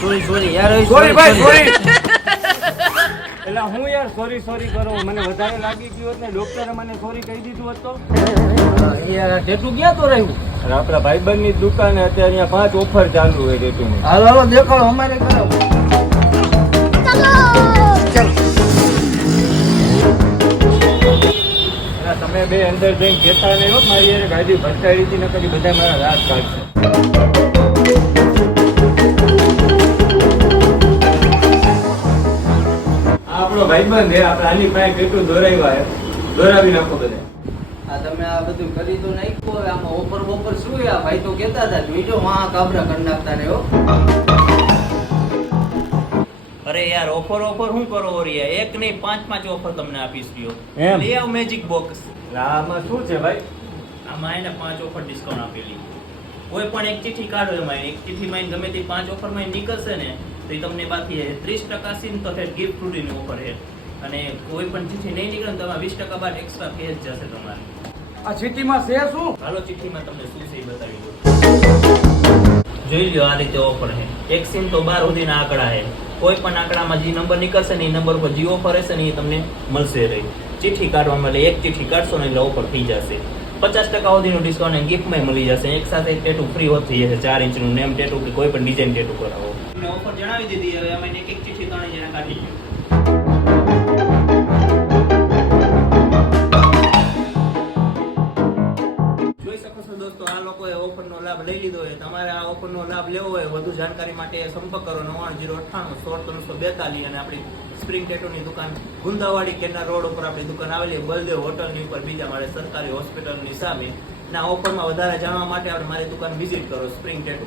Sorry યાર sorry ભાઈ sorry એટલે હું યાર સોરી કરું મને વધારે લાગી ગયું હોત ને ડોક્ટરે મને સોરી કહી દીધું હોત તો યાર ટેટુ ક્યાં તો રહ્યું અને આપણા ભાઈબંધની દુકાને અત્યારે અહીંયા 5 ઓફર ચાલુ હોય ટેટુની હાલો દેખાડો અમારે કરાવો તમે બે અંદર જઈને કહેતા નહીં હો મારી યાર ગાડી ભટકાઈ હતી નકરી બધા મારા રાત કાઢશે આપણો ભાઈબંધ છે આપણે આની પાસે કેટલું દોરાવી નાખો બધે આ તમે આ બધું કરી તો નાખ્યું હવે આમાં ઓફર શું આ ભાઈ તો કહેતા હતા જોઈજો વાહ કાબરા કરી નાખતા ને હો અરે યાર ઓફર શું કરો ઓરિયા એક નહીં 5 ઓફર તમને આપીશ રહ્યો એમ? લઈ આવ મેજિક બોક્સ આમાં શું છે ભાઈ આમાં એને 5 ઓફર ડિસ્કાઉન્ટ આપેલી કોઈ પણ એક ચિઠ્ઠી કાઢો એમાં એક ચિઠ્ઠીમાં ગમે તે 5 ઓફરમાં નીકળશે ને તો એ તમને બાકી 30% સીન તો ગિફ્ટ ફ્રૂટીની ઓફર છે અને કોઈ પણ ચિઠ્ઠી નહીં નીકળે તો તમારે 20% બાદ એક્સ્ટ્રા કેશ જશે તમારે આ સિટીમાં છે શું હાલો ચિઠ્ઠીમાં તમને શું છે એ બતાવી દઉં જોઈ લો આ રીતે ઓફર છે એક સીન તો 12 સુધીના આંકડા છે કોઈ પણ આંકડામાં જે નંબર નીકળશે ને એ નંબર પર જે ઓફર હશે ને એ તમને મળશે રહી ચિઠ્ઠી કાઢવામાં એટલે એક ચિઠ્ઠી કાઢશો ને એટલે ઓફર થઈ જશે 50% સુધીનું ડિસ્કાઉન્ટ ગિફ્ટમાં મળી જશે એક સાથે ટેટુ ફ્રી હોત થઈ જશે 4 ઇંચનું નેમ ટેટુ કે કોઈ પણ ડિઝાઇન ટેટુ કરાવો તમને ઓફર જણાવી દીધી હવે અમે એક ચિઠ્ઠી 3 જણા કાઢી ગયો જોઈ શકો છો દોસ્તો આ લોકોએ ઓફરનો લાભ લઈ લીધો હોય તમારે આ ઓફરનો લાભ લેવો હોય વધુ જાણકારી માટે સંપર્ક કરો 9908966342 અને આપણી સ્પ્રિંગ ટેટુની દુકાન ગુંદાવાડી કેનાર રોડ ઉપર આપણી દુકાન આવેલી બલદેવ હોટલની ઉપર બીજા માળે સરકારી હોસ્પિટલની સામે ના ઓફરમાં વધારે જાણવા માટે આપણે મારી દુકાન વિઝિટ કરો સ્પ્રિંગ ટેટુ